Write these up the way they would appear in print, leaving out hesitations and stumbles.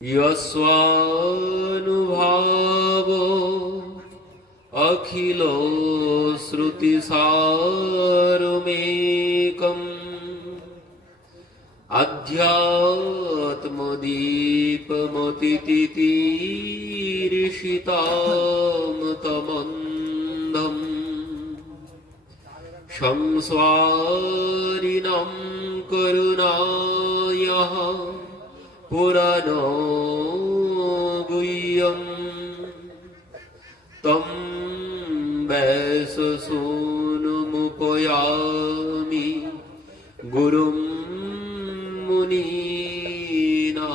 यस्वानुभावो अखिलो श्रुतिसारमेकम् अध्यात्मदीपमतितितीर्षितामतमन्धम् संस्वारिणं करुणायः पुराणो गुह्यं तं वैशसूनुमुपयामि गुरुं मुनीना।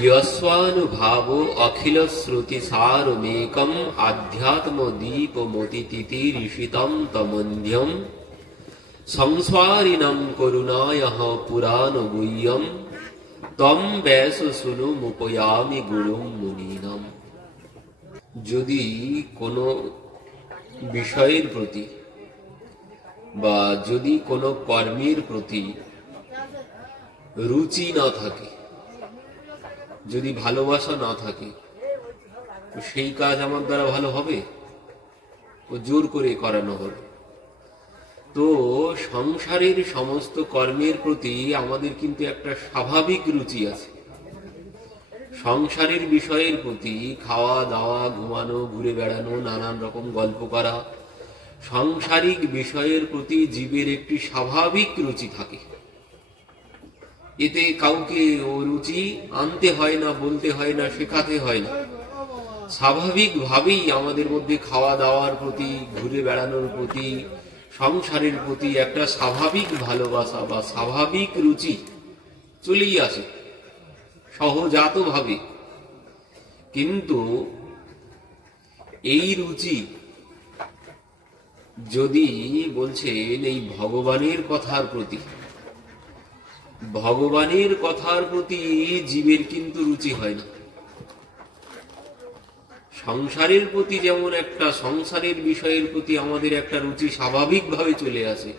यस्वानुभावो अखिल श्रुति सारमेकम् आध्यात्मदीपमतितितीर्षितं तमन्ध्यम् संस्वारिणं करुणायः पुराण गुह्यं तम वैशसूनुमुपयामि गुरुं मुनीनाम। যদি কোনো বিষয়ের প্রতি বা যদি কোনো কর্মের প্রতি রুচি না থাকে, যদি ভালোবাসা না থাকে, তো সেই কাজ আমার দ্বারা ভালো হবে? ও জোর করে করানো হবে। তো সংসারের সমস্ত কর্মের প্রতি আমাদের কিন্তু একটা স্বাভাবিক রুচি আছে। সংসারের বিষয়ের প্রতি খাওয়া দাওয়া, ঘুমানো, ঘুরে বেড়ানো, নানান রকম গল্প করা, সাংসারিক বিষয়ের প্রতি জীবের একটি স্বাভাবিক রুচি থাকে। এতে কাউকে ও রুচি আনতে হয় না, বলতে হয় না, শেখাতে হয় না। স্বাভাবিকভাবেই আমাদের মধ্যে খাওয়া দাওয়ার প্রতি, ঘুরে বেড়ানোর প্রতি, সংসারের প্রতি একটা স্বাভাবিক ভালোবাসা বা স্বাভাবিক রুচি চলেই আসে সহজাতভাবে। কিন্তু এই রুচি যদি বলছেন এই ভগবানের কথার প্রতি, ভগবানের কথার প্রতি জীবের কিন্তু রুচি হয় না। সংসারের প্রতি যেমন একটা সংসারের বিষয়ের প্রতি আমাদের একটা রুচি স্বাভাবিকভাবে চলে আসে,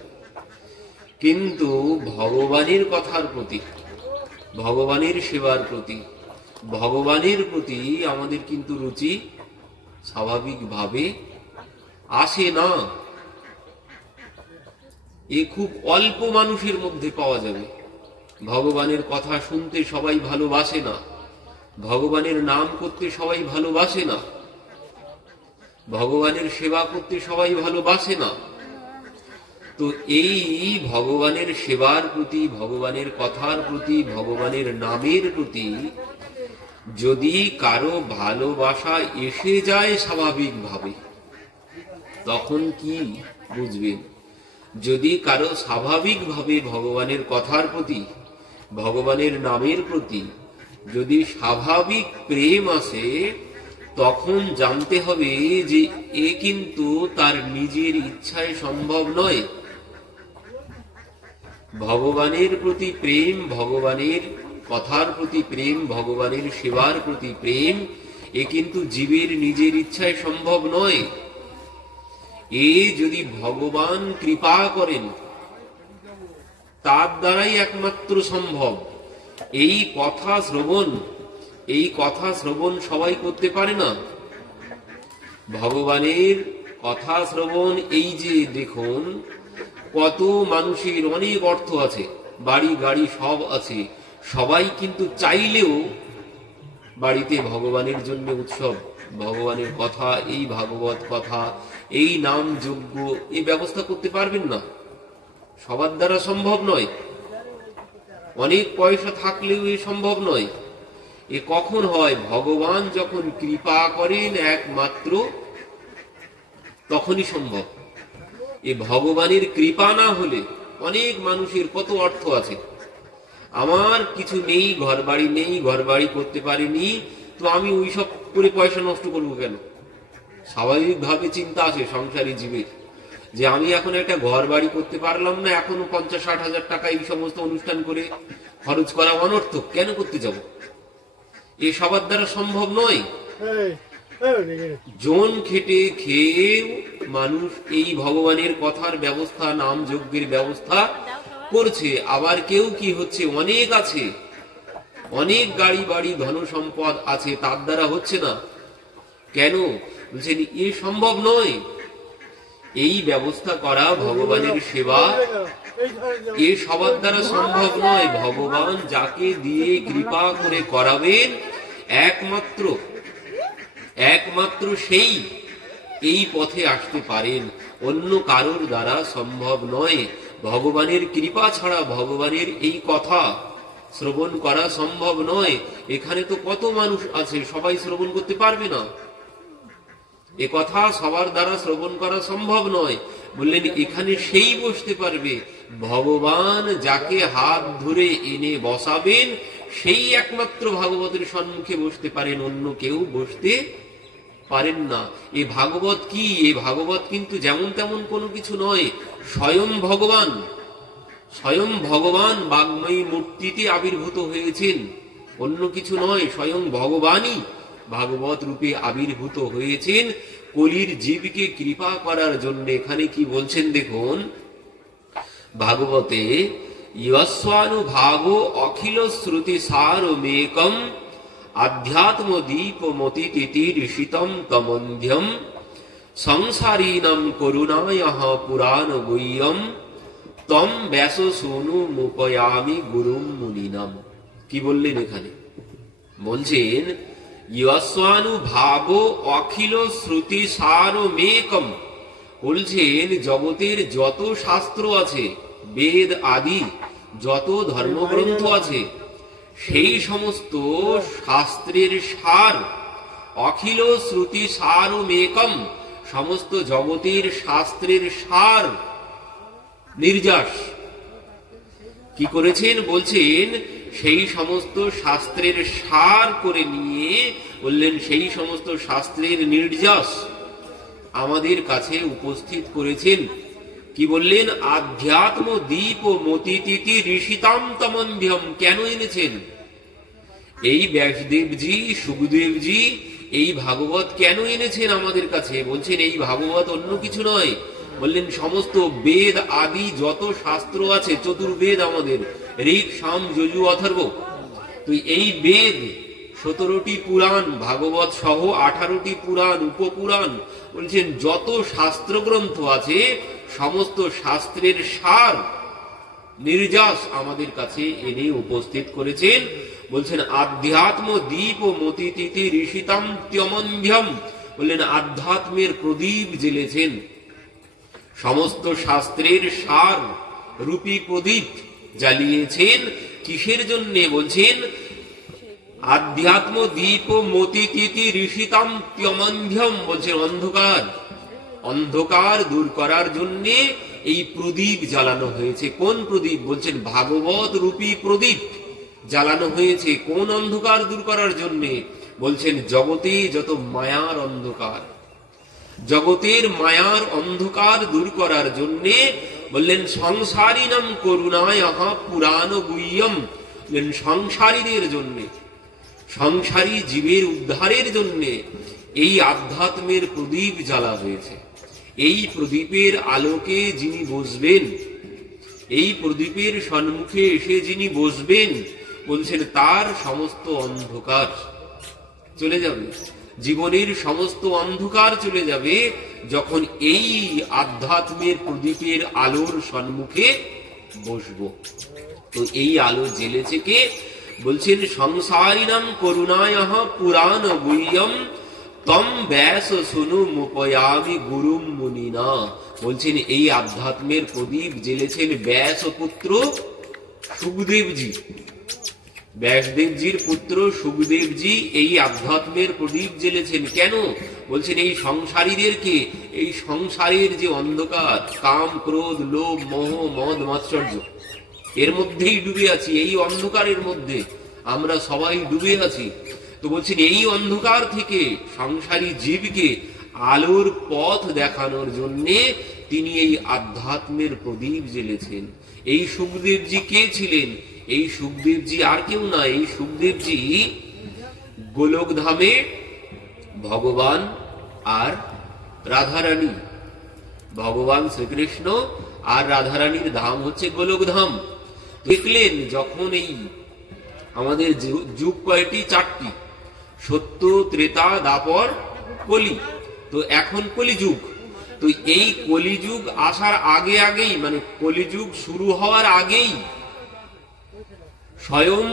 কিন্তু ভগবানের কথার প্রতি, ভগবানের সেবার প্রতি, ভগবানের প্রতি আমাদের কিন্তু রুচি স্বাভাবিকভাবে আসে না। এ খুব অল্প মানুষের মধ্যে পাওয়া যাবে। ভগবানের কথা শুনতে সবাই ভালোবাসে না, ভগবানের নাম করতে সবাই ভালোবাসে না, ভগবানের সেবা করতে সবাই ভালোবাসে না। তো এই ভগবানের সেবার প্রতি, ভগবানের কথার প্রতি, ভগবানের নামের প্রতি যদি কারো ভালোবাসা এসে যায় স্বাভাবিকভাবে, তখন কি বুঝবেন? যদি কারো স্বাভাবিকভাবে ভগবানের কথার প্রতি, ভগবানের নামের প্রতি যদি স্বাভাবিক প্রেম আসে, তখন জানতে হবে যে এ কিন্তু তার নিজের ইচ্ছায় সম্ভব নয়। ভগবানের প্রতি প্রেম, ভগবানের কথার প্রতি প্রেম, ভগবানের সেবার প্রতি প্রেম, এ কিন্তু জীবের নিজের ইচ্ছায় সম্ভব নয়। এ যদি ভগবান কৃপা করেন তার দ্বারাই একমাত্র সম্ভব। এই কথা শ্রবণ, এই কথা শ্রবণ সবাই করতে পারে না। ভগবানের কথা শ্রবণ, এই যে দেখুন কত মানুষের অনেক অর্থ আছে, বাড়ি গাড়ি সব আছে, সবাই কিন্তু চাইলেও বাড়িতে ভগবানের জন্য উৎসব, ভগবানের কথা, এই ভাগবত কথা, এই নাম যজ্ঞ, এই ব্যবস্থা করতে পারবেন না। সবার দ্বারা সম্ভব নয়। অনেক পয়সা থাকলেও এ সম্ভব নয়। এ কখন হয়? ভগবান যখন কৃপা করেন একমাত্র তখনই সম্ভব। এ ভগবানের কৃপা না হলে, অনেক মানুষের কত অর্থ আছে, আমার কিছু নেই, ঘর বাড়ি নেই, ঘর বাড়ি করতে পারিনি, তো আমি ওইসব করে পয়সা নষ্ট করবো কেন? স্বাভাবিকভাবে চিন্তা আসে সংসারী জীবের যে আমি এখন একটা ঘর বাড়ি করতে পারলাম না, এখনো 50-60 হাজার টাকা এই সমস্ত অনুষ্ঠান করে খরচ করা অনর্থক, কেন করতে যাব? এ সবার দ্বারা সম্ভব নয়। জন খেটে খেয়েও মানুষ এই ভগবানের কথার ব্যবস্থা, নাম যজ্ঞের ব্যবস্থা করছে। আবার কেউ কি হচ্ছে, অনেক আছে অনেক গাড়ি বাড়ি ধন সম্পদ আছে, তার দ্বারা হচ্ছে না কেন? বলছেন এ সম্ভব নয়। এই ব্যবস্থা করা ভগবানের সেবা এ সবার দ্বারা সম্ভব নয়। ভগবান যাকে দিয়ে কৃপা করে করাবেন একমাত্র সেই এই পথে আসতে পারেন, অন্য কারোর দ্বারা সম্ভব নয়। ভগবানের কৃপা ছাড়া ভগবানের এই কথা শ্রবণ করা সম্ভব নয়। এখানে তো কত মানুষ আছে, সবাই শ্রবণ করতে পারবে না, এ কথা সবার দ্বারা শ্রবণ করা সম্ভব নয়। বললেন এখানে সেই বসতে পারবে, ভগবান যাকে হাত ধরে এনে বসাবেন সেই একমাত্র ভাগবতের সম্মুখে বসতে পারেন, অন্য কেউ বসতে পারেন না। এ ভাগবত কি? এ ভাগবত কিন্তু যেমন তেমন কোনো কিছু নয়, স্বয়ং ভগবান বাগ্ময়ী মূর্তিতে আবির্ভূত হয়েছেন, অন্য কিছু নয়। স্বয়ং ভগবানই ভাগবত রূপে আবির্ভূত হয়েছেন কলির জীবকে কৃপা করার জন্য। এখানে কি বলছেন দেখুন, ভাগবতে ইয়স্বানুভাগো অখিল শ্রুতি সারমেকম আধ্যাত্ম দীপ মতিতিতি ঋষিতম তমন্ধ্যম সংসারীণম করুণায়ঃ পুরাণ গুহ্যম তম ব্যাস সোনু মুপয়ামি গুরুম মুনিনাম। কি বললেন এখানে? বলছেন ইয়স্বানুভাগো অখিল শ্রুতি সারমেকম, বলছেন জগতের যত শাস্ত্র আছে, বেদ আদি যত ধর্মগ্রন্থ আছে, সেই সমস্ত শাস্ত্রের সার, অখিল শ্রুতি সারমেকম, সমস্ত জগতের শাস্ত্রের সার নির্যাস কি করেছেন? বলছেন সেই সমস্ত শাস্ত্রের সার করে নিয়ে বললেন সেই সমস্ত শাস্ত্রের নির্যাস আমাদের কাছে উপস্থিত করেছেন। কি বললেন? আধ্যাত্ম দীপ মতিতিতি ঋষিতাম তমন্ধ্যম। কেন এনেছেন? এই ব্যাসদেবজি, সুখদেবজি এই ভাগবত কেন এনেছেন আমাদের কাছে? বলছেন এই ভাগবত অন্য কিছু নয়। বললেন সমস্ত বেদ আদি যত শাস্ত্র আছে, চতুর্বেদ আমাদের, ঋক সাম যজু অথর্ব, তো এই বেদ 17টি পুরাণ, ভাগবত সহ 18টি পুরাণ, উপপুরাণ, বলছেন যত শাস্ত্র গ্রন্থ আছে সমস্ত শাস্ত্রের সার নির্যাস আমাদের কাছে এনে উপস্থিত করেছেন। বলছেন আধ্যাত্ম দীপ মতিতিতি ঋষিতাম ত্যমন্ধ্যম, বললেন আধ্যাত্মের প্রদীপ জ্বেলেছেন, সমস্ত শাস্ত্রের সার রূপী প্রদীপ জ্বালিয়েছেন। কিসের জন্যে? বলছেন আধ্যাত্ম দীপ মতিতিতি ঋষিতাম ত্যমন্ধ্যম, বলছেন অন্ধকার দূর করার জন্যে এই প্রদীপ জ্বালানো হয়েছে। কোন প্রদীপ? বলছেন ভাগবত রূপী প্রদীপ জ্বালানো হয়েছে। কোন অন্ধকার দূর করার জন্যে? বলছেন জগতে যত মায়ার অন্ধকার, জগতের মায়ার অন্ধকার দূর করার জন্যে। বললেন সংসারীণম করুণায়ঃ পুরাণ গুহ্যম, বললেন সংসারীদের জন্যে, সংসারী জীবের উদ্ধারের জন্যে এই আধ্যাত্মের প্রদীপ জ্বালা হয়েছে। এই প্রদীপের আলোকে যিনি বসবেন, এই প্রদীপের সম্মুখে এসে যিনি বসবেন, বলছেন তার সমস্ত অন্ধকার চলে যাবে, জীবনের সমস্ত অন্ধকার চলে যাবে যখন এই আধ্যাত্মের প্রদীপের আলোর সম্মুখে বসব। তো এই আলো জ্বেলেছে কে? বলছেন সংসারিণাম করুণায়ঃ পুরাণ গুহ্যম তম ব্যাস শুনু মুপয়ামি গুরুম মুনিনা। বলছেন এই আধ্যাত্মের প্রদীপ জ্বেলেছেন ব্যাস পুত্র সুখদেবজি, ব্যাসদেবজির পুত্র সুখদেবজি এই আধ্যাত্মের প্রদীপ জ্বেলেছেন। কেন? বলছেন এই সংসারীদেরকে, এই সংসারের যে অন্ধকার, কাম ক্রোধ লোভ মোহ মদ মাৎসর্য, এর মধ্যেই ডুবে আছি, এই অন্ধকারের মধ্যে আমরা সবাই ডুবে আছি। তো বলছেন এই অন্ধকার থেকে সংসারী জীবকে আলোর পথ দেখানোর জন্যে তিনি এই আধ্যাত্মের প্রদীপ জ্বেলেছেন। এই সুখদেবজি কে ছিলেন? এই সুখদেবজি আর কেউ না, এই সুখদেবজি গোলক ধামে ভগবান আর রাধারানী, ভগবান শ্রীকৃষ্ণ আর রাধারানীর ধাম হচ্ছে গোলক ধাম। দেখলেন যখন এই আমাদের যুগ কয়টি? 4টি, সত্য, ত্রেতা, দ্বাপর, কলি। তো এখন কলিযুগ। তো এই কলিযুগ আসার আগেই মানে কলিযুগ শুরু হওয়ার আগেই স্বয়ং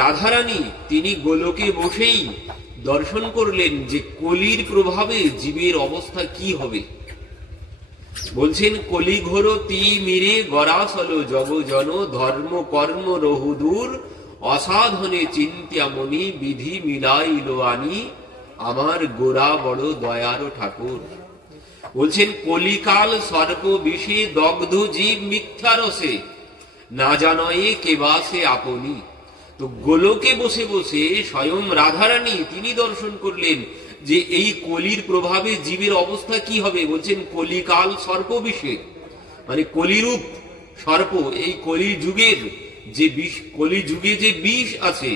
রাধারানী তিনি গোলকে বসেই দর্শন করলেন যে কলির প্রভাবে জীবের অবস্থা কি হবে। বলছেন, কলি ঘোর তি মিরে গরাসল জগজন ধর্ম কর্ম রহুদূর অসাধনে চিন্তামণি বিধি মিলাইল আনি আমার গোরা বড় দয়ার ঠাকুর। বলছেন, কলিকাল সর্প বিষে দগ্ধ জীব মিথ্যারসে না জানয়ে কেবাসে আপনি। তো গোলকে বসে বসে স্বয়ং রাধারানী তিনি দর্শন করলেন যে এই কলির প্রভাবে জীবের অবস্থা কি হবে। বলছেন, কলিকাল সর্প বিষে মানে কলিরূপ সর্প, এই কলি যুগের যে বিষ, কলি যুগে যে বিষ আছে,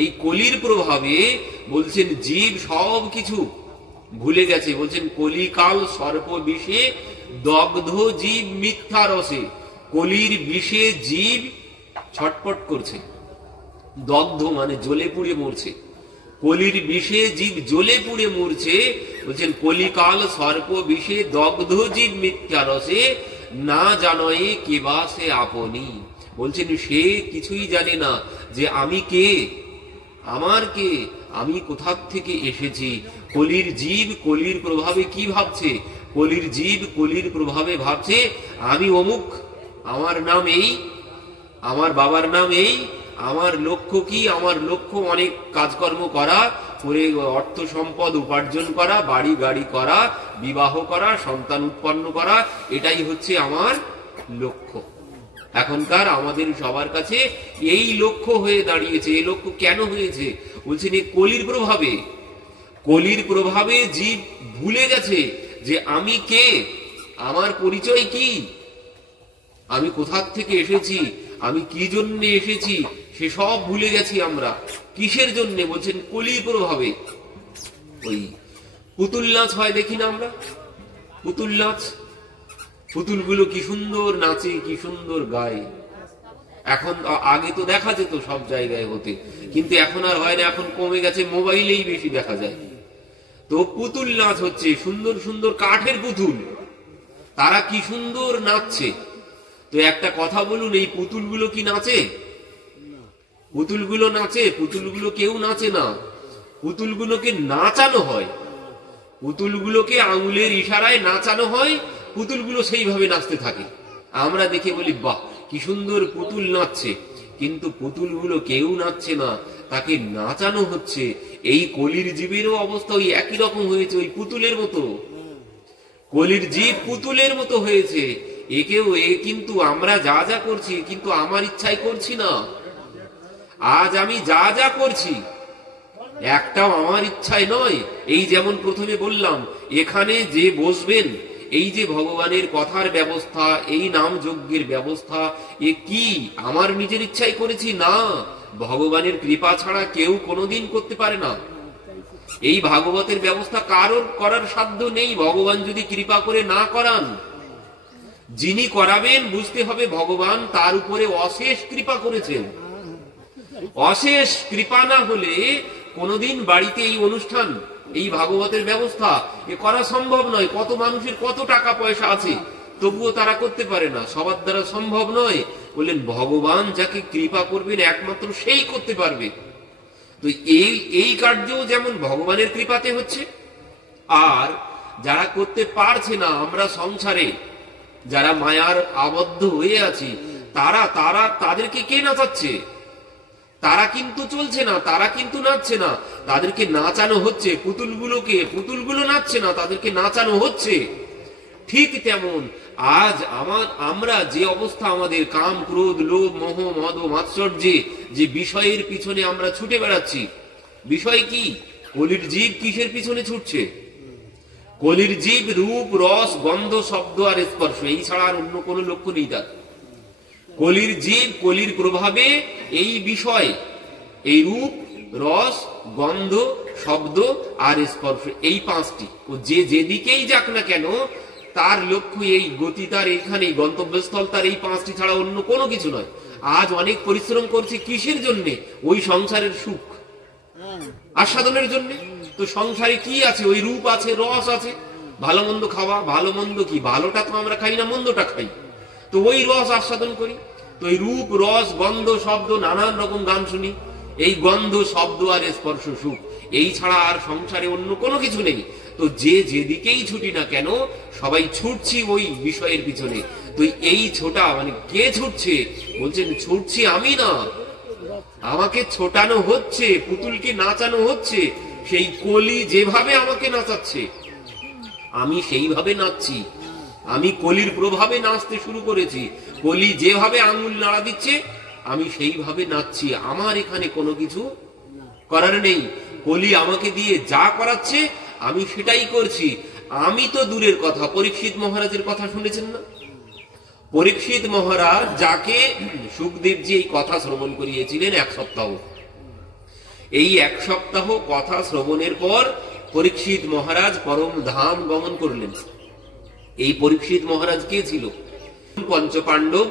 এই কলির প্রভাবে বলছেন জীব সব কিছু ভুলে গেছে। বলছেন, কলিকাল সর্প বিষে দগ্ধ জীব মিথ্যা রসে, কলির বিষে জীব ছটপট করছে। দগ্ধ মানে জ্বলে পুড়ে মরছে, কলির বিষে জীব জ্বলে পুড়ে মরছে। বলছেন, কলিকাল সর্প বিষে দগ্ধ জীব মিথ্যা রসে না জানয়ে কেবা সে আপনি। বলছেন, সে কিছুই জানে না যে আমি কে, আমার কে, আমি কোথা থেকে এসেছি। কলির জীব কলির প্রভাবে কি ভাবছে? কলির জীব কলির প্রভাবে ভাবছে আমি অমুক, আমার নাম এই, আমার বাবার নাম এই, আমার লক্ষ্য কি? আমার লক্ষ্য অনেক কাজকর্ম করা, করে অর্থ সম্পদ উপার্জন করা, বাড়ি গাড়ি করা, বিবাহ করা, সন্তান উৎপন্ন করা, এটাই হচ্ছে আমার লক্ষ্য। এখনকার আমাদের সবার কাছে এই লক্ষ্য হয়ে দাঁড়িয়েছে। এই লক্ষ্য কেন হয়েছে? বলছেন, এই কলির প্রভাবে। কলির প্রভাবে জীব ভুলে গেছে যে আমি কে, আমার পরিচয় কি, আমি কোথা থেকে এসেছি, আমি কি জন্য এসেছি, সে সব ভুলে গেছি আমরা। কিসের জন্য? বলছেন, কলির প্রভাবে। ওই পুতুল নাচ হয় দেখি না আমরা, পুতুল নাচ, পুতুলগুলো কি সুন্দর নাচে, কি সুন্দর গায়। এখন আগে তো দেখা যেত সব জায়গায় হতে, কিন্তু এখন আর হয় না, এখন কমে গেছে, মোবাইলেই বেশি দেখা যায়। তো পুতুল নাচ হচ্ছে, সুন্দর সুন্দর কাঠের পুতুল, তারা কি সুন্দর নাচছে। তো একটা কথা বলুন, এই পুতুলগুলো কি নাচে? পুতুলগুলো নাচে? পুতুলগুলো কেউ নাচে না, পুতুলগুলোকে নাচানো হয়, পুতুলগুলোকে আঙুলের ইশারায় নাচানো হয়, পুতুলগুলো সেইভাবে নাচতে থাকে। আমরা দেখে বলি বাহ কি সুন্দর পুতুল নাচছে, কিন্তু পুতুলগুলো কেউ নাচছে না, তাকে নাচানো হচ্ছে। এই কলির জীবেরও অবস্থা ওই একই রকম হয়েছে, ওই পুতুলের মতো। কলির জীব পুতুলের মতো হয়েছে। একেও কিন্তু আমরা যা যা করছি, কিন্তু আমার ইচ্ছাই করছি না। আজ আমি যা যা করছি একটাও আমার ইচ্ছায় নয়। এই যেমন প্রথমে বললাম, এখানে যে বসবেন, এই যে ভগবানের কথার ব্যবস্থা, এই নাম যজ্ঞের ব্যবস্থা, এ কি আমার নিজের ইচ্ছাই করেছি? না, ভগবানের কৃপা ছাড়া কেউ কোনোদিন করতে পারে না। এই ভাগবতের ব্যবস্থা কারোর করার সাধ্য নেই, ভগবান যদি কৃপা করে না করান। যিনি করাবেন বুঝতে হবে ভগবান তার উপরে অশেষ কৃপা করেছেন। অশেষ কৃপা না হলে কোনদিন বাড়িতে এই অনুষ্ঠান, এই ভাগবতের ব্যবস্থা এ করা সম্ভব নয়। কত মানুষের কত টাকা পয়সা আছে, তবুও তারা করতে পারে না, সবার দ্বারা সম্ভব নয়। বললেন, ভগবান যাকে কৃপা করবেন একমাত্র সেই করতে পারবে। তো এই কার্য যেমন ভগবানের কৃপাতে হচ্ছে, আর যারা করতে পারছে না, আমরা সংসারে যারা মায়ার আবদ্ধ হয়ে আছি, তাদেরকে কে নাচাচ্ছে? তারা কিন্তু চলছে না, তারা কিন্তু নাচছে না, তাদেরকে নাচানো হচ্ছে। পুতুলগুলো নাচছে না, তাদেরকে নাচানো হচ্ছে। ঠিক তেমন আজ আমরা যে অবস্থা, আমাদের কাম ক্রোধ লোভ মোহ মদ মাৎসর্যে যে বিষয়ের পিছনে আমরা ছুটে বেড়াচ্ছি, বিষয় কি? কলির জীব কিসের পিছনে ছুটছে? কলির জীব রূপ রস গন্ধ শব্দ আর স্পর্শ, এই ছাড়া আর অন্য কোনো লক্ষ্য নেই তার। কলির জীব কলির প্রভাবে এই বিষয়, এই রূপ রস গন্ধ শব্দ আর স্পর্শ, এই পাঁচটি, ও যে যেদিকেই যাক না কেন তার লক্ষ্য এই গতি, তার এখানে গন্তব্যস্থল তার এই পাঁচটি ছাড়া অন্য কোনো কিছু নয়। আজ অনেক পরিশ্রম করছি কিসের জন্য? ওই সংসারের সুখ আস্বাদনের জন্য। তো সংসারে কি আছে? ওই রূপ আছে, রস আছে, ভালো মন্দ খাওয়া। ভালো মন্দ কি? ভালোটা তো আমরা খাই না, মন্দটা খাই। তো ওই রস আস্বাদন করি। তো এই রূপ, রস, গন্ধ, শব্দ, নানান রকম গান শুনি। এই গন্ধ, শব্দ আর স্পর্শ সুখ, এই ছাড়া আর সংসারে অন্য কোনো কিছু নেই। তো যে যেদিকেই ছুটি না কেন, সবাই ছুটছি ওই বিষয়ের পিছনে। তো এই ছোটা মানে কে ছুটছে? বলছেন ছুটছি আমি না, আমাকে ছোটানো হচ্ছে, পুতুলকে নাচানো হচ্ছে। সেই কলি যেভাবে আমাকে নাচাচ্ছে, আমি সেইভাবে নাচছি। আমি কলির প্রভাবে নাচতে শুরু করেছি। কলি যেভাবে আঙুল নাড়া দিচ্ছে, আমি সেইভাবে নাচছি। আমার এখানে কোনো কিছু করার নেই। কলি আমাকে দিয়ে যা করাচ্ছে আমি সেটাই করছি। আমি তো দূরের কথা, পরীক্ষিত মহারাজের কথা শুনেছেন না? পরীক্ষিত মহারাজ যাকে সুখদেবজি এই কথা শ্রবণ করিয়েছিলেন 1 সপ্তাহ, এই 1 সপ্তাহ কথা শ্রবণের পর পরীক্ষিত মহারাজ পরম ধাম গমন করলেন। এই পরীক্ষিত মহারাজ কে ছিল? পঞ্চপাণ্ডব।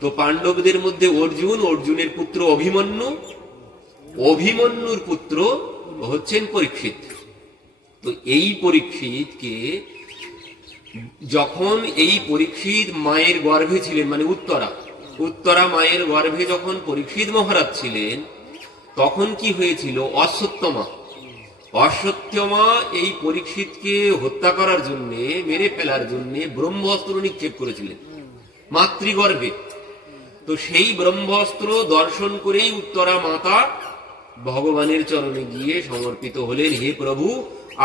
তো পাণ্ডবদের মধ্যে অর্জুন, অর্জুনের পুত্র অভিমন্যু, অভিমন্যুর পুত্র হচ্ছেন পরীক্ষিত। তো এই পরীক্ষিতকে যখন এই পরীক্ষিত মায়ের গর্ভে ছিলেন, মানে উত্তরা মায়ের গর্ভে যখন পরীক্ষিত মহারাজ ছিলেন, তখন কি হয়েছিল? অশ্বত্থমা এই পরীক্ষিতকে হত্যা করার জন্য, মেরে ফেলার জন্য ব্রহ্মাস্ত্র নিক্ষেপ করেছিলেন মাতৃগর্ভে। তো সেই ব্রহ্মাস্ত্র দর্শন করেই উত্তরা মাতা ভগবানের চরণে গিয়ে সমর্পিত হলেন। হে প্রভু,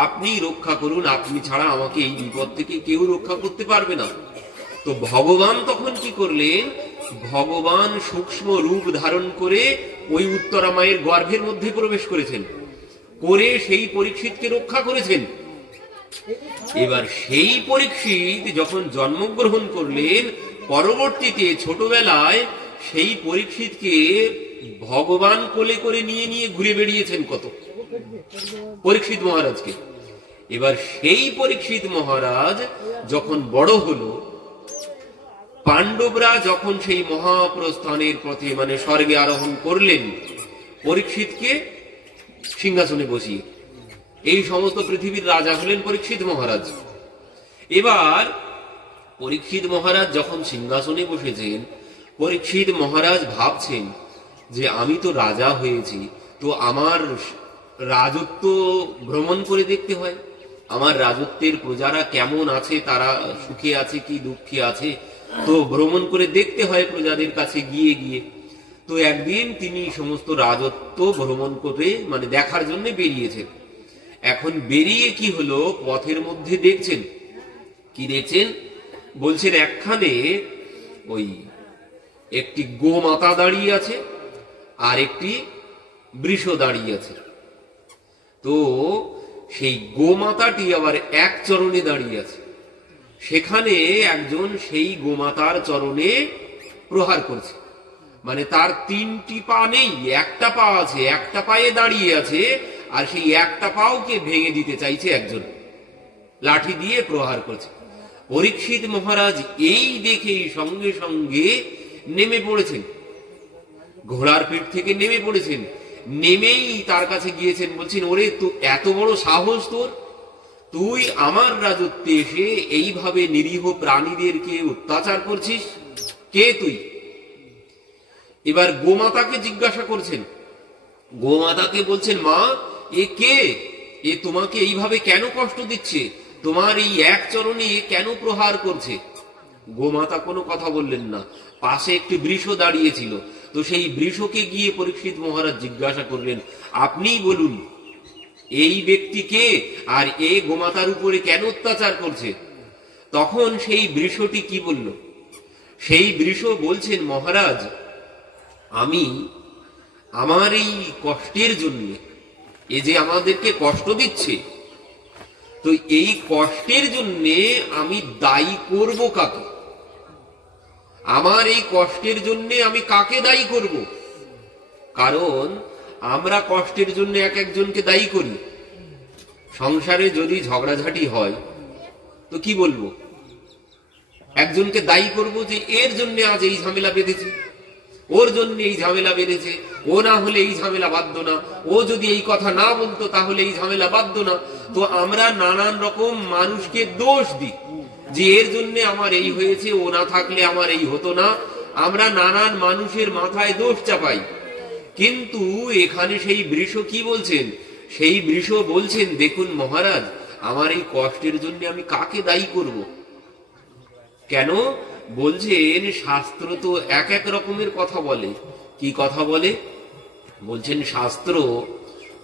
আপনি রক্ষা করুন, আপনি ছাড়া আমাকে এই বিপদ থেকে কেউ রক্ষা করতে পারবে না। তো ভগবান তখন কি করলেন? ভগবান সূক্ষ্ম রূপ ধারণ করে ওই উত্তরা মায়ের গর্ভের মধ্যে প্রবেশ করেছেন, করে সেই পরীক্ষিতকে রক্ষা করেছেন। এবার সেই পরীক্ষিত যখন জন্মগ্রহণ করলেন, পরবর্তীতে ছোটবেলায় সেই পরীক্ষিতকে ভগবান কোলে করে নিয়ে নিয়ে ঘুরে বেড়িয়েছেন কত পরীক্ষিত মহারাজকে। এবার সেই পরীক্ষিত মহারাজ যখন বড় হলো, পাণ্ডবরা যখন সেই মহাপ্রস্থানের পথে মানে স্বর্গে আরোহণ করলেন, পরীক্ষিতকে সিংহাসনে বসিয়ে, এই সমস্ত পৃথিবীর রাজা হলেন পরীক্ষিত মহারাজ। এবার পরীক্ষিত মহারাজ যখন সিংহাসনে বসেছেন, পরীক্ষিত মহারাজ ভাবছেন যে আমি তো রাজা হয়েছি, তো আমার রাজত্ব ভ্রমণ করে দেখতে হয়, আমার রাজত্বের প্রজারা কেমন আছে, তারা সুখে আছে কি দুঃখে আছে, তো ভ্রমণ করে দেখতে হয় প্রজাদের কাছে গিয়ে গিয়ে। তো একদিন তিনি সমস্ত রাজত্ব ভ্রমণ করে মানে দেখার জন্য বেরিয়েছেন। এখন বেরিয়ে কি হলো, পথের মধ্যে দেখছেন, কি দেখছেন? বলছেন একখানে ওই একটি গোমাতা দাঁড়িয়ে আছে আর একটি বৃষ দাঁড়িয়ে আছে। তো সেই গোমাতাটি আবার এক চরণে দাঁড়িয়ে আছে। সেখানে একজন সেই গোমাতার চরণে প্রহার করছে, মানে তার 3টি পা নেই, একটা পা আছে, একটা পায়ে দাঁড়িয়ে আছে, আর সেই একটা পাওকে ভেঙে দিতে চাইছে একজন, লাঠি দিয়ে প্রহার করছে। পরীক্ষিত মহারাজ এই দেখেই সঙ্গে সঙ্গে নেমে পড়েছেন, ঘোড়ার পিঠ থেকে নেমে পড়েছেন। নেমেই তার কাছে গিয়েছেন, বলছেন ওরে তো এত বড় সাহস তোর, তুই আমার রাজত্বে এসে এইভাবে নিরীহ প্রাণীদেরকে অত্যাচার করছিস, কে তুই? এবার গোমাতাকে জিজ্ঞাসা করছেন, গোমাতাকে বলছেন মা এ কে, এ তোমাকে এইভাবে কেন কষ্ট দিচ্ছে, তোমার এই এক চরণে কেন প্রহার করছে? গোমাতা কোনো কথা বললেন না। পাশে একটি বৃষ দাঁড়িয়েছিল, তো সেই বৃষকে গিয়ে পরীক্ষিত মহারাজ জিজ্ঞাসা করলেন, আপনিই বলুন এই ব্যক্তি কে, আর এ গোমাতার উপরে কেন অত্যাচার করছে? তখন সেই বৃষটি কি বলল? সেই বৃষ বলছেন, মহারাজ আমি আমার এই কষ্টের জন্য, এ যে আমাদেরকে কষ্ট দিচ্ছে, তো এই কষ্টের জন্য আমি দায়ী করব কাকে? আমার এই কষ্টের জন্য আমি কাকে দায়ী করব? কারণ আমরা কষ্টের জন্য এক একজনকে দায়ী করি। সংসারে যদি ঝগড়াঝাটি হয় তো কি বলবো? একজনকে দায়ী করব যে এর জন্য আজ এই ঝামেলা বেঁধেছে, ওর জন্য এই ঝামেলা বেড়েছে, ও না হলে এই ঝামেলা বাধ্য না, ও যদি এই কথা না বলতো তাহলে এই ঝামেলা বাধ্য না। তো আমরা নানান রকম মানুষকে দোষ দিই যে এর জন্য আমার এই হয়েছে, ও না থাকলে আমার এই হতো না। আমরা নানান মানুষের মাথায় দোষ চাপাই। কিন্তু এখানে সেই বৃষ কি বলছেন? সেই বৃষ বলছেন, দেখুন মহারাজ, আমার এই কষ্টের জন্য আমি কাকে দায়ী করব? কেন বলছেন? শাস্ত্র তো এক এক রকমের কথা বলে। কি কথা বলে? বলছেন শাস্ত্র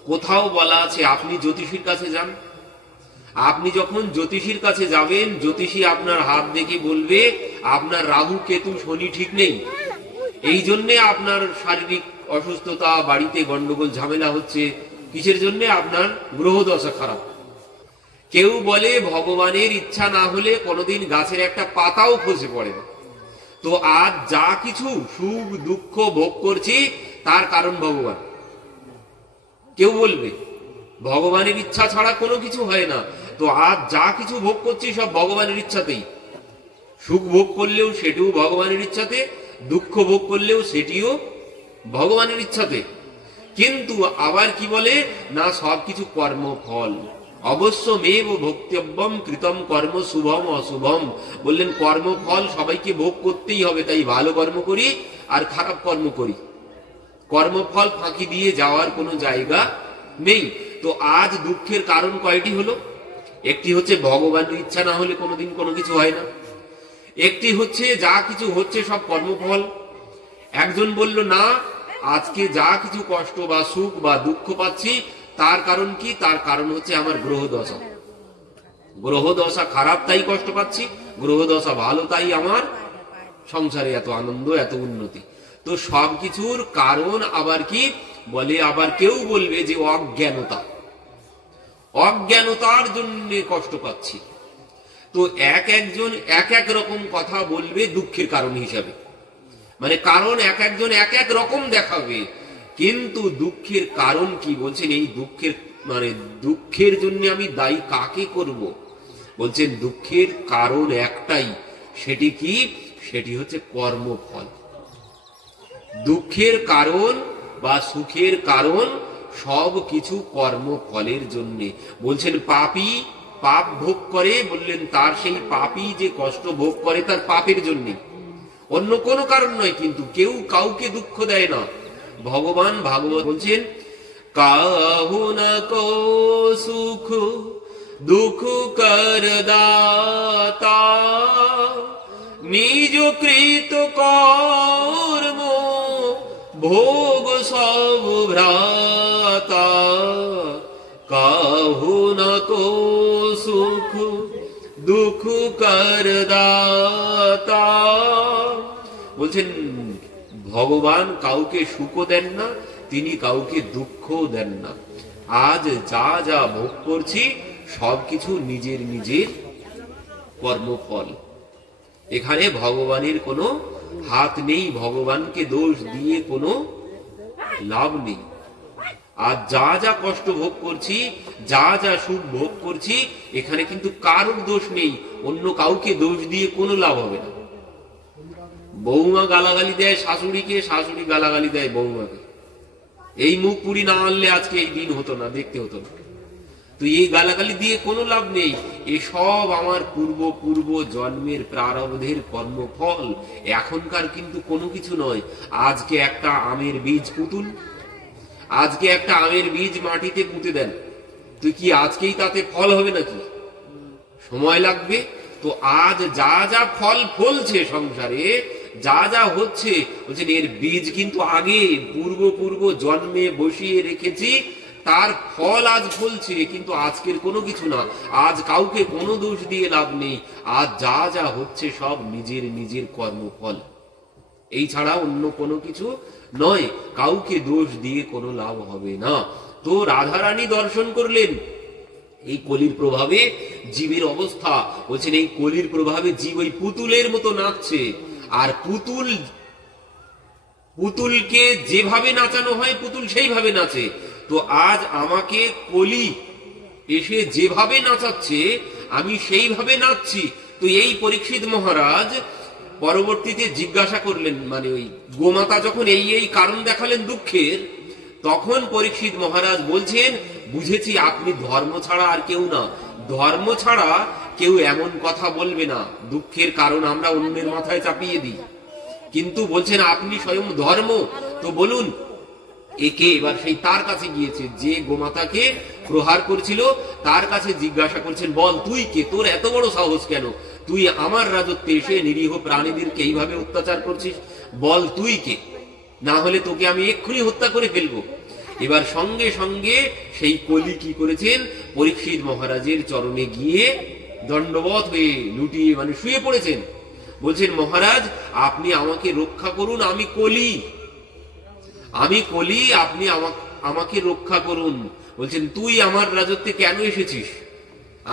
কোথাও বলা আছে আপনি জ্যোতিষীর কাছে যান। আপনি যখন জ্যোতিষীর কাছে যাবেন, জ্যোতিষী আপনার হাত দেখে বলবে আপনার রাহু কেতু শনি ঠিক নেই, এই জন্যে আপনার শারীরিক অসুস্থতা, বাড়িতে গন্ডগোল ঝামেলা হচ্ছে। কিসের জন্য? আপনার গ্রহ দশা খারাপ। কেউ বলে ভগবানের ইচ্ছা না হলে কোনোদিন গাছের একটা পাতাও খসে পড়ে না। তো আজ যা কিছু সুখ দুঃখ ভোগ করছি তার কারণ ভগবান। কেউ বলবে ভগবানের ইচ্ছা ছাড়া কোনো কিছু হয় না। তো আজ যা কিছু ভোগ করছি সব ভগবানের ইচ্ছাতেই। সুখ ভোগ করলেও সেটিও ভগবানের ইচ্ছাতে, দুঃখ ভোগ করলেও সেটিও ভগবানের ইচ্ছাতে। কিন্তু আবার কি বলে না, সবকিছু কর্মফল। অবশ্য মেব ভোক্তব্যম কৃতম কর্ম শুভম অশুভম। বললেন কর্মফল সবাইকে ভোগ করতেই হবে, তাই ভালো কর্ম করি আর খারাপ কর্ম করি, কর্মফল ফাঁকি দিয়ে যাওয়ার কোনো জায়গা নেই। তো আজ দুঃখের কারণ কয়টি হলো? একটি হচ্ছে ভগবানের ইচ্ছা না হলে কোনোদিন কোনো কিছু হয় না। একটি হচ্ছে যা কিছু হচ্ছে সব কর্মফল। একজন বলল না, আজকে যা কিছু কষ্ট বা সুখ বা দুঃখ পাচ্ছি তার কারণ কি? তার কারণ হচ্ছে আমার গ্রহ দশা। গ্রহ দশা খারাপ তাই কষ্ট পাচ্ছি, গ্রহ দশা ভালো তাই আমার সংসারে এত আনন্দ, এত উন্নতি। তো সবকিছুর কারণ আবার কি বলে? আবার কেউ বলবে যে অজ্ঞানতা, অজ্ঞানতার জন্য কষ্ট পাচ্ছি। তো এক একজন এক এক রকম কথা বলবে দুঃখের কারণ হিসাবে। মানে কারণ এক একজন এক এক রকম দেখাবে, কিন্তু দুঃখের কারণ কি? বলছেন এই দুঃখের মানে দুঃখের জন্য আমি দায়ী কাকে করব? বলছেন দুঃখের কারণ একটাই, সেটি কি? সেটি হচ্ছে কর্মফল। দুঃখের কারণ বা সুখের কারণ সব কিছু কর্মফলের জন্য। বলছেন পাপী পাপ ভোগ করে, বললেন তার সেই পাপী যে কষ্ট ভোগ করে তার পাপের জন্য, অন্য কোনো কারণ নয়। কিন্তু কেউ কাউকে দুঃখ দেয় না। ভগবান ভাগবত বলছেন কাহু না কো সুখ দুঃখ কর দাতা, নিজ কৃত কর্ম ভোগ সব ভ্রাতা। কাহু না কো সুখ দুঃখ কর দাতা। বলছেন ভগবান কাউকে সুখও দেন না, তিনি কাউকে দুঃখও দেন না। আজ যা যা ভোগ করছি সবকিছু নিজের নিজের কর্মফল। এখানে ভগবানের কোনো হাত নেই, ভগবানকে দোষ দিয়ে কোনো লাভ নেই। আর যা যা কষ্ট ভোগ করছি, যা যা সুখ ভোগ করছি, এখানে কিন্তু কারোর দোষ নেই, অন্য কাউকে দোষ দিয়ে কোনো লাভ হবে না। বৌমা গালাগালি দেয় শাশুড়িকে, শাশুড়ি গালাগালি দেয় বৌমাকে। এই মুখ পুরি না আনলে আজকে এই দিন হতো না, দেখতে হতো না। তো এই গালাগালি দিয়ে কোনো লাভ নেই। এসব আমার পূর্ব জন্মের প্রারব্ধের কর্মফল, এখনকার কিন্তু কোনো কিছু নয়। আজকে একটা আমের বীজ পুতুল, আজকে একটা আমের বীজ মাটিতে পুঁতে দেন, তুই কি আজকেই তাতে ফল হবে নাকি? সময় লাগবে। তো আজ যা যা ফল ফলছে সংসারে, যা যা হচ্ছে, বলছেন এর বীজ কিন্তু আগে পূর্ব জন্মে বসিয়ে রেখেছি, তার ফল আজ ফলছে। কিন্তু আজকের কোনো কিছু না, আজ কাউকে কোনো দোষ দিয়ে লাভ নেই। আজ যা যা হচ্ছে সব নিজের নিজের কর্মফল, এই ছাড়া অন্য কোনো কিছু নয়। কাউকে দোষ দিয়ে কোনো লাভ হবে না। তো রাধারানী দর্শন করলেন এই কলির প্রভাবে জীবের অবস্থা। বলছেন এই কলির প্রভাবে জীব ওই পুতুলের মতো নাচছে। আর পুতুলকে যেভাবে নাচানো হয় পুতুল সেইভাবে নাচে। তো আজ আমাকে কলি এসে যেভাবে নাচাচ্ছে আমি সেইভাবে নাচছি। তো এই পরীক্ষিত মহারাজ পরবর্তীতে জিজ্ঞাসা করলেন, মানে ওই গোমাতা যখন এই এই কারণ দেখালেন দুঃখের, তখন পরীক্ষিত মহারাজ বলছেন, বুঝেছি আপনি ধর্ম ছাড়া আর কেউ না, ধর্ম ছাড়া কেউ এমন কথা বলবে না, দুঃখের কারণ আমরা অন্যের মাথায় চাপিয়ে দিই, কিন্তু বলছেন আপনি স্বয়ং ধর্ম, তো বলুন একে। এবার সেই তার কাছে গিয়েছে, যে গোমাতাকে প্রহার করছিল তার কাছে জিজ্ঞাসা করছেন, বল তুই কে, তোর এত বড় সাহস কেন, তুই আমার রাজত্বে এসে নিরীহ প্রাণীদেরকে এইভাবে অত্যাচার করছিস, বল তুই কে, না হলে তোকে আমি এক্ষুনি হত্যা করে ফেলবো। এবার সঙ্গে সঙ্গে সেই কলি কি করেছেন, পরীক্ষিত মহারাজের চরণে গিয়ে দণ্ডবৎ হয়ে লুটিয়ে মানে শুয়ে পড়েছেন। বলছেন, মহারাজ আপনি আমাকে রক্ষা করুন, আমি কলি, আমি কলি, আপনি আমাকে রক্ষা করুন। বলছেন, তুই আমার রাজত্বে কেন এসেছিস,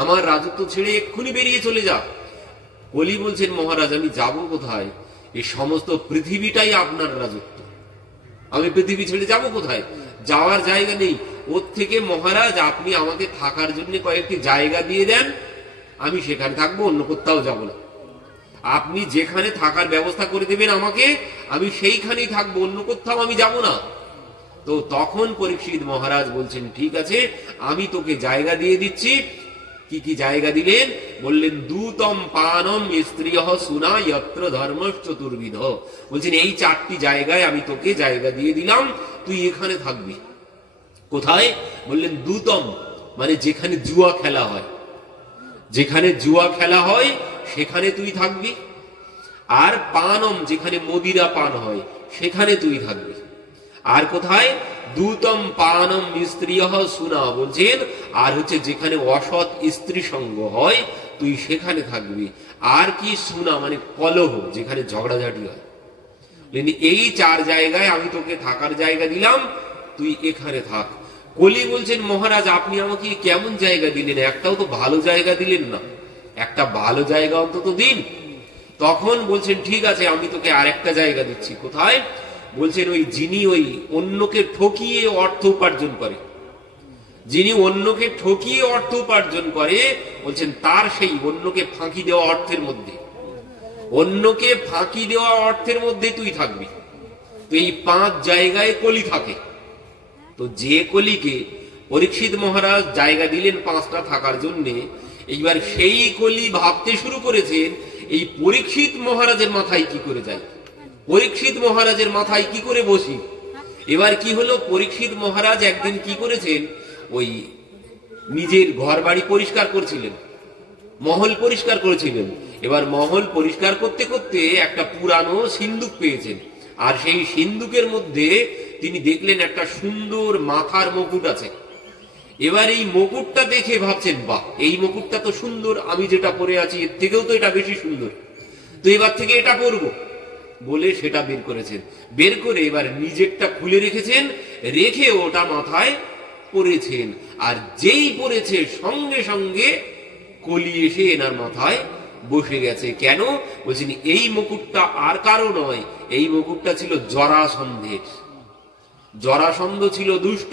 আমার রাজত্ব ছেড়ে এক্ষুনি বেরিয়ে চলে যা। কলি বলছেন, মহারাজ আমি যাব কোথায়, এই সমস্ত পৃথিবীটাই আপনার রাজত্ব, আমি পৃথিবী ছেড়ে যাব কোথায়, যাওয়ার জায়গা নেই। ওর থেকে মহারাজ আপনি আমাকে থাকার জন্য কয়েকটি জায়গা দিয়ে দেন, আমি সেখানে থাকবো, অন্য কোথাও যাব না। আপনি যেখানে থাকার ব্যবস্থা করে দেবেন আমাকে, আমি সেইখানেই থাকবো, অন্য কোথাও আমি যাব না। তো তখন পরীক্ষিত মহারাজ বলছেন, ঠিক আছে আমি তোকে জায়গা দিয়ে দিচ্ছি। কি কি জায়গা দিলেন, বললেন, দূতম পানম স্ত্রিয়ঃ সুনা যত্র ধর্ম চতুর্বিধ। বলছেন এই 4টি জায়গায় আমি তোকে জায়গা দিয়ে দিলাম, তুই এখানে থাকবি। কোথায়, বললেন দূতম মানে যেখানে জুয়া খেলা হয়, যেখানে জুয়া খেলা হয় সেখানে তুই থাকবি, আর পানম যেখানে মদিরা পান হয় সেখানে তুই থাকবি। আর কোথায়, দূতম পানম স্ত্রিয়ঃ সুনা, বলছেন আর হচ্ছে যেখানে অসৎ স্ত্রী সঙ্গ হয় তুই সেখানে থাকবি। আর কি, সুনা মানে কলহ, যেখানে ঝগড়াঝাটি হয়। এই 4 জায়গায় আমি তোকে থাকার জায়গা দিলাম, তুই এখানে থাক। কলি বলছেন, মহারাজ আপনি আমাকে কেমন জায়গা দিলেন, একটাও তো ভালো জায়গা দিলেন না, একটা ভালো জায়গা অন্তত দিন। তখন বলছেন, ঠিক আছে আমি তোকে আরেকটা জায়গা দিচ্ছি। কোথায়, বলছেন ওই যিনি ওই অন্যকে ঠকিয়ে অর্থ উপার্জন করে, যিনি অন্যকে ঠকিয়ে অর্থ উপার্জন করে, বলছেন তার সেই অন্যকে ফাঁকি দেওয়া অর্থের মধ্যে, অন্যকে ফাঁকি দেওয়া অর্থের মধ্যে তুই থাকবি। তো এই 5 জায়গায় কলি থাকে। তো যে কলিকে পরীক্ষিত মহারাজ জায়গা দিলেন 5টা থাকার জন্যে, এইবার সেই কলি ভাবতে শুরু করেছেন এই পরীক্ষিত মহারাজের মাথায় কি করে যায়, পরীক্ষিত মহারাজের মাথায় কি করে বসি। এবার কি হলো, পরীক্ষিত মহারাজ একদিন কি করেছেন, ওই নিজের ঘর বাড়ি পরিষ্কার করছিলেন, মহল পরিষ্কার করেছিলেন। এবার মহল পরিষ্কার করতে করতে একটা পুরানো সিন্দুক পেয়েছেন, আর সেই সিন্দুকের মধ্যে তিনি দেখলেন একটা সুন্দর মাথার মুকুট আছে। এবার এই মুকুটটা দেখে ভাবছেন, বাহ এই মুকুটটা তো সুন্দর, আমি যেটা পরে আছি এর থেকেও তো এটা বেশি সুন্দর, তো এবার থেকে এটা পরবো বলে সেটা বের করেছেন। বের করে এবার নিজেরটা খুলে রেখেছেন, রেখে ওটা মাথায় পরেছেন। আর যেই পরেছে সঙ্গে সঙ্গে কলি এসে এনার মাথায় বসে গেছে। কেন, বলছেন এই মুকুটটা আর কারো নয়, এই মুকুটটা ছিল জরাসন্ধের। জরাসন্ধ ছিল দুষ্ট,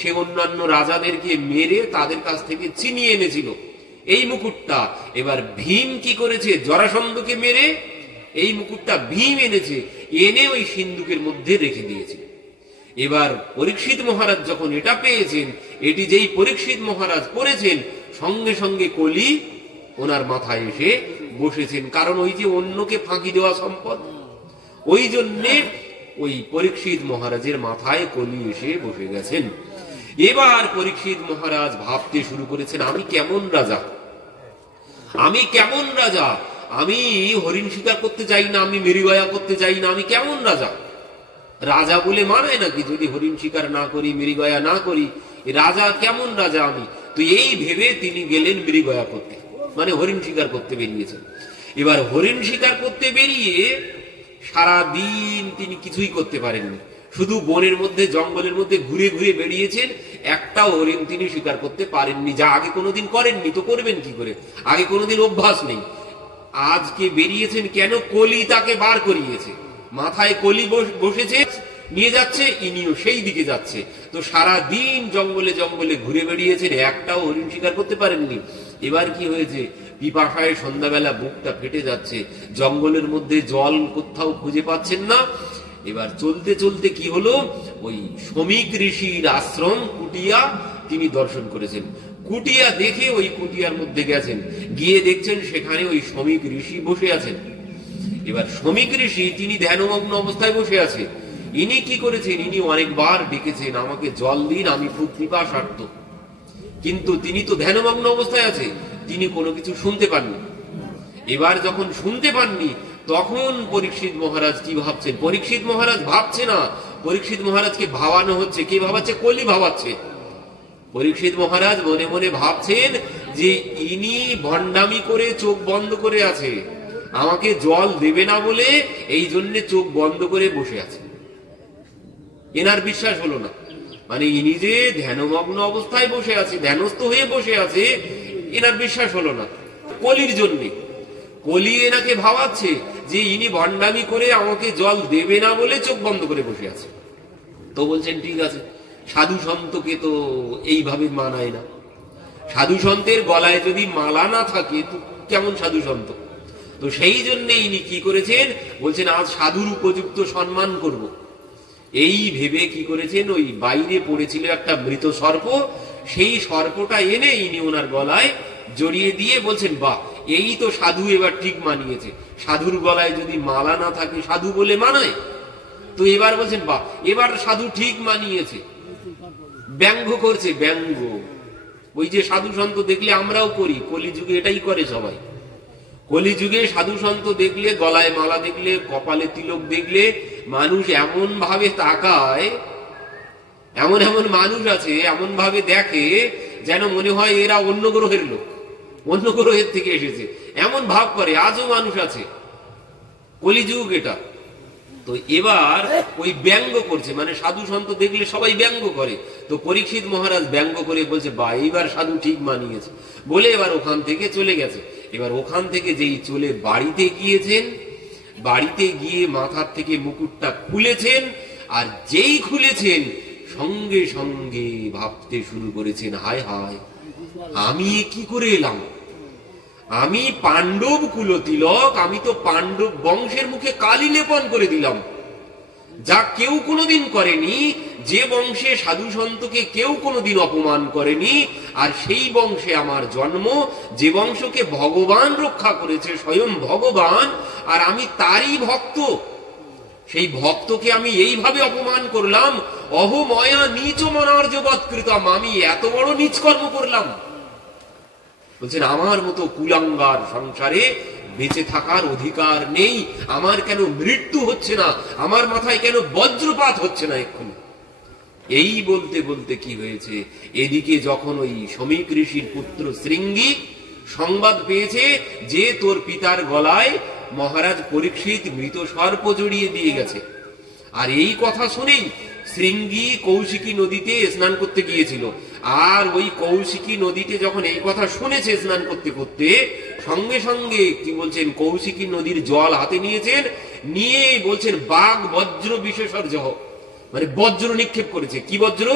সে অন্যান্য রাজাদেরকে মেরে তাদের কাছ থেকে ছিনিয়ে এনেছিল এই মুকুটটা। এবার ভীম কি করেছে, জরাসন্ধকে মেরে এই মুকুটটা ভীম এনেছে, এনে ওই সিন্ধুকের মধ্যে রেখে দিয়েছে। এবার পরীক্ষিত মহারাজ যখন এটা পেয়েছেন, এটি যেই পরীক্ষিত মহারাজ পড়েছেন, সঙ্গে সঙ্গে কলি ওনার মাথায় এসে বসেছেন। কারণ ওই যে অন্যকে ফাঁকি দেওয়া সম্পদ, ওই জন্যে ওই পরীক্ষিত মহারাজের মাথায় কলি এসে বসে গেছেন। এবার পরীক্ষিত মহারাজ ভাবতে শুরু করেছেন, আমি কেমন রাজা, আমি কেমন রাজা, আমি হরিণ শিকার করতে যাই না, আমি মৃগয়া করতে যাই না, আমি কেমন রাজা, রাজা বলে মানায় নাকি যদি হরিণ শিকার না করি, মৃগয়া না করি, রাজা কেমন রাজা আমি। তো এই ভেবে তিনি গেলেন মৃগয়া করতে, মানে হরিণ শিকার করতে বেরিয়েছেন। এবার হরিণ শিকার করতে বেরিয়ে সারা দিন তিনি কিছুই করতে পারেননি, শুধু বনের মধ্যে জঙ্গলের মধ্যে ঘুরে ঘুরে বেরিয়েছেন, একটা হরিণ তিনি শিকার করতে পারেননি, যা আগে কোনোদিন করেননি, তো করবেন কি করে, আগে কোনোদিন অভ্যাস নেই। আজকে বেরিয়েছেন কেন, কলি তাকে বার করিয়েছে, মাথায় কলি বসেছে, নিয়ে যাচ্ছে, ইনিও সেই দিকে যাচ্ছে। তো সারা দিন জঙ্গলে জঙ্গলে ঘুরে বেরিয়েছেন, একটাও হরিণ শিকার করতে পারেননি। এবার কি হয়েছে, পিপাসায় সন্ধ্যাবেলা বুকটা ফেটে যাচ্ছে, জঙ্গলের মধ্যে জল কোথাও খুঁজে পাচ্ছেন না। এবার চলতে চলতে কি হলো, ওই শমিক ঋষির আশ্রম কুটিয়া তিনি দর্শন করেছেন। কুটিয়া দেখে ওই কুটিয়ার মধ্যে গেছেন, গিয়ে দেখছেন সেখানে ওই শমিক ঋষি বসে আছেন। এবার শমিক ঋষি তিনি ধ্যানমগ্ন অবস্থায় বসে আছে। ইনি কি করেছেন, ইনি অনেকবার ডেকেছেন আমাকে জল দিন, আমি খুব পিপাসার্ত, কিন্তু তিনি তো ধ্যানমগ্ন অবস্থায় আছে, তিনি কোনো কিছু শুনতে পাননি। এবার যখন শুনতে পাননি তখন পরীক্ষিত মহারাজ কি ভাবছেন, পরীক্ষিত মহারাজ ভাবছে না, পরীক্ষিত মহারাজকে ভাবানো হচ্ছে। কে ভাবাচ্ছে? কলি ভাবাচ্ছে। পরীক্ষিত মহারাজ মনে মনে ভাবছেন যে ইনি ভণ্ডামি করে চোখ বন্ধ করে আছে, আমাকে জল দেবে না বলে এই জন্য চোখ বন্ধ করে বসে আছে। এনার বিশ্বাস হলো না, মানে ইনি যে ধ্যানমগ্ন অবস্থায় বসে আছে, ধ্যানস্থ হয়ে বসে আছে, এনার বিশ্বাস হলো না। কলির জন্য কলি এনাকে ভাবাচ্ছে যে ইনি ভণ্ডামি করে আমাকে জল দেবে না বলে চোখ বন্ধ করে বসে আছে। তো বলছেন ঠিক আছে, সাধু সন্তকে তো এইভাবে মানায় না, সাধু সন্তের গলায় যদি মালা না থাকে তো কেমন সাধু সন্ত। তো সেই জন্য ইনি কি করেছেন, বলছেন আজ সাধুর উপযুক্ত সম্মান করব। এই ভেবে কি করেছেন, ওই বাইরে পড়েছিল একটা মৃত সর্প, সেই সর্পটা এনে ইনি ওনার গলায় জড়িয়ে দিয়ে বলছেন বাহ, এই তো সাধু এবার ঠিক মানিয়েছে, সাধুর গলায় যদি মালা না থাকে সাধু বলে মানায়। তো এবার বলছেন বাহ, এবার সাধু ঠিক মানিয়েছে। ব্যঙ্গ করছে, ব্যঙ্গ। ওই যে সাধু সন্ত দেখলে আমরাও করি, কলিযুগে এটাই করে সবাই। কলিযুগে সাধু সন্ত দেখলে, গলায় মালা দেখলে, কপালে তিলক দেখলে মানুষ এমন ভাবে তাকায়, এমন এমন মানুষ আছে এমন ভাবে দেখে যেন মনে হয় এরা অন্য গ্রহের লোক, অন্য গ্রহের থেকে এসেছে, এমন ভাব করে। আজও মানুষ আছে, কলিযুগ এটা। তো এবার ওই ব্যঙ্গ করছে, মানে সাধু সন্ত দেখলে সবাই ব্যঙ্গ করে। তো পরীক্ষিত মহারাজ ব্যঙ্গ করে বলছে বা এইবার সাধু ঠিক মানিয়েছে বলে এবার ওখান থেকে চলে গেছে। এবার ওখান থেকে যেই চলে বাড়িতে গিয়েছেন, বাড়িতে গিয়ে মাথার থেকে মুকুটটা খুলেছেন, আর যেই খুলেছেন সঙ্গে সঙ্গে ভাবতে শুরু করেছেন হায় হায়, আমি কি করে এলাম, আমি পাণ্ডব কুলতিলক, আমি তো পাণ্ডব বংশের মুখে কালি লেপন করে দিলাম, যা কেউ কোনোদিন করেনি, যে বংশে সাধু সন্তকে কেউ কোনোদিন অপমান করেনি, আর সেই বংশে আমার জন্ম, যে বংশকে ভগবান রক্ষা করেছে, স্বয়ং ভগবান, আর আমি তারই ভক্ত, সেই ভক্তকে আমি এইভাবে অপমান করলাম। অহময়া নীচ মনার্যবৎকৃতম, আমি এত বড় নীচ কর্ম করলাম। বলছেন আমার মতো কুলাঙ্গার সংসারে বেঁচে থাকার অধিকার নেই, আমার কেন মৃত্যু হচ্ছে না, আমার মাথায় কেন বজ্রপাত হচ্ছে না এক্ষুনি। এই বলতে বলতে কি হয়েছে, এদিকে যখন ওই শমিক ঋষির পুত্র শৃঙ্গী সংবাদ পেয়েছে যে তোর পিতার গলায় মহারাজ পরীক্ষিত মৃত সর্প জড়িয়ে দিয়ে গেছে, আর এই কথা শুনেই শৃঙ্গী কৌশিকী নদীতে স্নান করতে গিয়েছিল, আর ওই কৌশিকী নদীতে যখন এই কথা শুনেছে স্নান করতে করতে, সঙ্গে সঙ্গে কি বলছেন, কৌশিকী নদীর জল হাতে নিয়েছেন, নিয়ে বলছেন বাঘ বজ্র বিশেষর্য, মানে বজ্র নিক্ষেপ করেছে। কি বজ্র?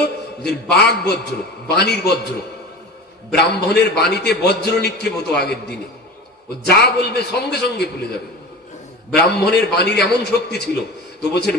বাঘ বজ্র, বাণীর বজ্র। ব্রাহ্মণের বাণীতে বজ্র নিক্ষেপ হতো আগের দিনে, ও যা বলবে সঙ্গে সঙ্গে ভুলে যাবে, ব্রাহ্মণের বাণীর এমন শক্তি ছিল। তো বলছেন